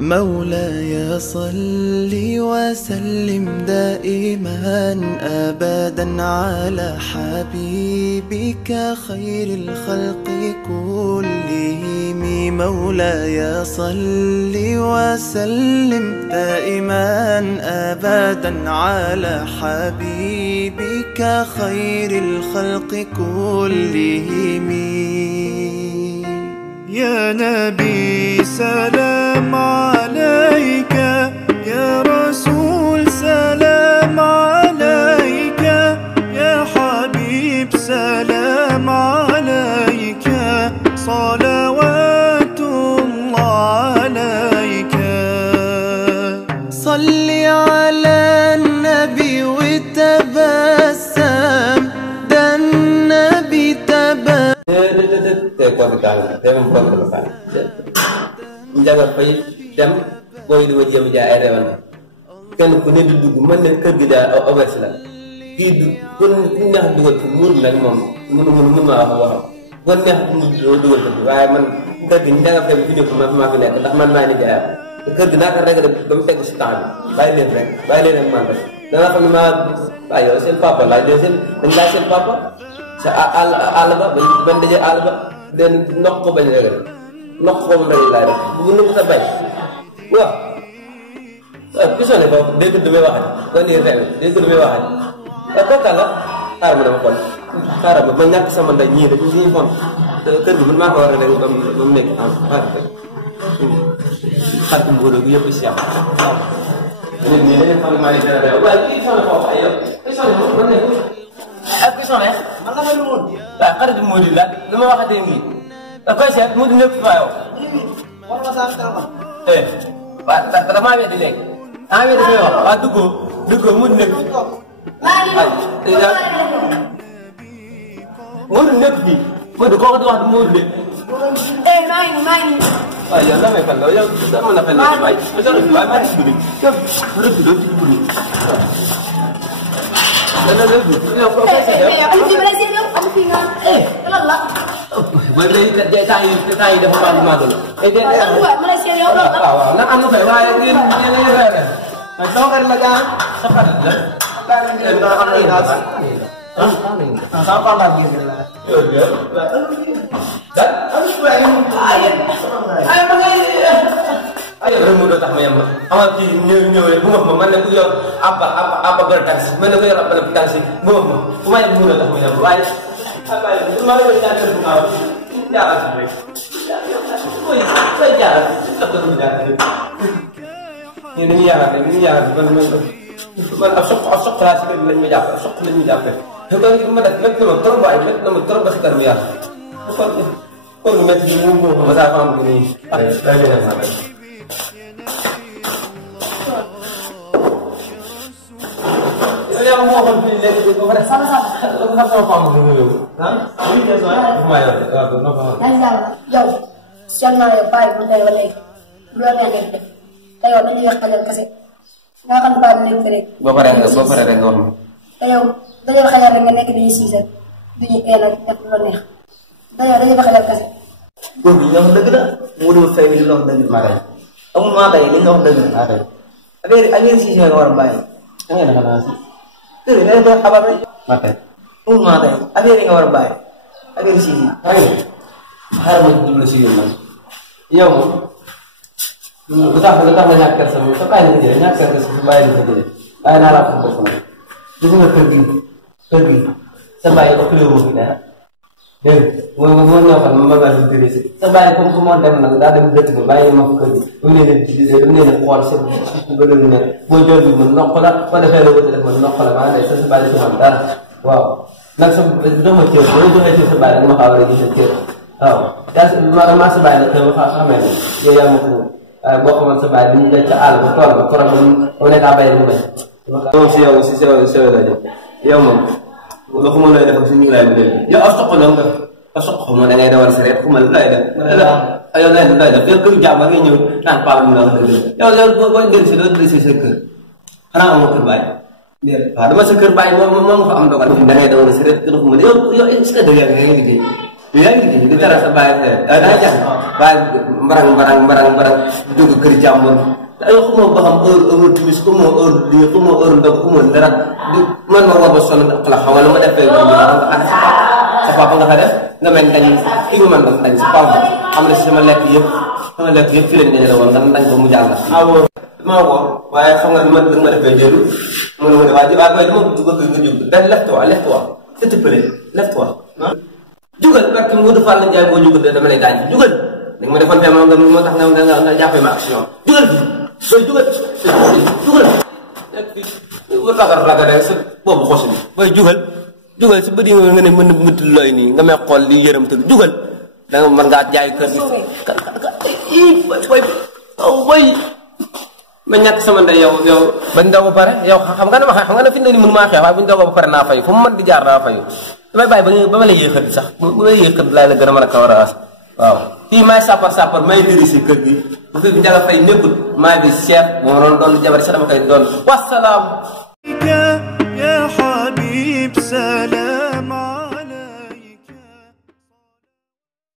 مولاي صل وسلم دائما أبدا على حبيبك خير الخلق كلهم. مولاي صل وسلم دائما أبدا على حبيبك خير الخلق كلهم. يا نبي سلام عليك، يا رسول سلام عليك، يا حبيب سلام عليك، صلوات الله عليك. صل على النبي وتبسم، ده النبي تبسم. Jangan fay dem boy di wajjam ja ay rewan kenn ku ne di dugg man ne kër gi da auberge la ki du ku neex dugal ko mur la mom mënu ma wax ku neex du dugal ko waye man kër gi nga fay fi nekk ma fi nekk ndax man ma ni jaay kër gi naka rek ba mu tek ci temps bi bay leen ak man rek da nga xam ma ayo seen papa la de seen dañ la seen papa sa alba ban dajé alba den nok ko bañ rek nok ko mo lay rek bu ñu ko bay wa pisone ba dégg du may waxati ko ni rew dégg du may waxati ko kala xaar ma dama kon xaar ma ñak sama nday ñi dañu ñi fon kër gi man ma ko wara rek ba mu nekk am xaar ko ngoro gi yépp ci am nit ñi dañu xam ma ni dara rew wa ki sama ko ay yow pisone mo man ne ak pisone man la may lu won wa xarit mo di la dama waxate ngi da koy seet mu di nekk fa yow war nga sa xaram wa dama wéddi léegi wéddi ko wax wa duggo mu di nekk mu di nekk bi mu di ko di wax mu di may ay yalla may fan yow dama la fan bay ma jël bay ma di dugg yow rek do ci dugg la yow ko fay yow ay ci bala ci yow am fi nga la Bởi vì dạy thầy dafa baax ma do e de Malaysia yow lo waaw na am na fay waaye ngeen reere ma dogal la ga sa xarit la da ngeen do xam ni daal sa pa la ngeen la dan am ko ay ma ngay ay rek mu do tax ma yam amal ci ñëwé bu ma man ne ko yow apa ber taxi man ne ko yow apa taxi bu ma mu do tax ma yam waaye apa itu malah berjalan bunga jalan sendiri saya jalan tetap berjalan ini jalan bukan asok klasik lain menjawab asok lain menjawab kalau kita mendak nak terbaik nak terbaik terbiar bukan kalau kita di mumbu masa apa begini saya yang mana yang mau pilih itu pada salah kenapa kamu dulu kan ini dia soal lumayan kenapa jauh siapa yang baik untuk yang lain dua yang lain tayo ini yang kalian kasih nggak akan pada nih trik bapak yang ngomong tayo kalian dengan yang di sini di enak yang belum tayo kalian kasih yang degda mudu saya bilang dengan marah kamu mata ini nggak dengan ada ada sih yang orang baik yang enak kan tuh ini ada apa mata mata ada yang orang baik ada di sini harus dulu sih mas iya mu kita menyakar sama itu kan dia nyakar ke sebaik itu kayak narap bersama itu nggak pergi sebaik itu dulu kita dan mau nyapa membahas diri sebaik pun semua dan nggak ada mudah juga baik mau kerja ini kuat sih benar bocor di menoklah pada saya lebih tidak menoklah mana itu sebaik itu mantar wow nak sudah macam itu sebaik mau kawal ini sekir dan masa sebaik itu kami ya yang mau boo xamal sa baay ni la ca àll ba tool ba korom ba nekk abay mu may moom si yow la jëm yow moom loo xamal lay def si ñu lay mu yow a soq la nga a soq xamal da ngay dawal sa reet xamal lay def yow lay def yow kër jàmm ngay ñëw naan paal mu la wax dëgg yow boo ngeen si doo si sa kër xanaa amoo kër baay waaw dama sa kër baay moom fa am dogal da ngay dawal sa reet kër xamal yow est-ce que dëgg ngay liggéey yaa ngi liggéey di dara sa bàyyi da nga jàng bàyyi mbarang dugg kër jàmbur ay xuma ba xam heure timis xuma heure lii xuma heure ndog xuma dara di man ma war ba sonn la xam wala ma defee sa papa nga fa def nga mel dañ ki nga mën nga dañ sa papa am na si sama lekk yëpp fi leen dajale woon nga dañ ko mu jàll maa ko waaye xam nga ma defee jëlu mu ne waa ji waaye dama dugg nga jóg dañ lève-toi s'il te plaît lève-toi jugal parce que Modou Fall Ndiaye boo jugal dama lay gaañ jugal da nga ma defoon fee moo tax nga jàppee ma action jugal jugal lagar rek sa boobu xosi bi booy jugal si bëdi nga ne mën mëtt looy nii nga may xool li yërëm tëdd jugal da nga mën ngaa jaay kër gi ma ñàkk sama ndey yow bañ daw ba pare yow xam nga ne fi ne ni mënu maa xeex waaye buñ daw ba pare naa fayu fu mu mën di jaar naa fayu damay bàyyi ba ma la yéexat sax bu ma la yéexat laay la gën a mën a kawaraas waaw fii maay sapar may diri si kër gi bu fi Njaga Fay nekkul maa bi chef moo doon jabar sax dama koy doon wasalaam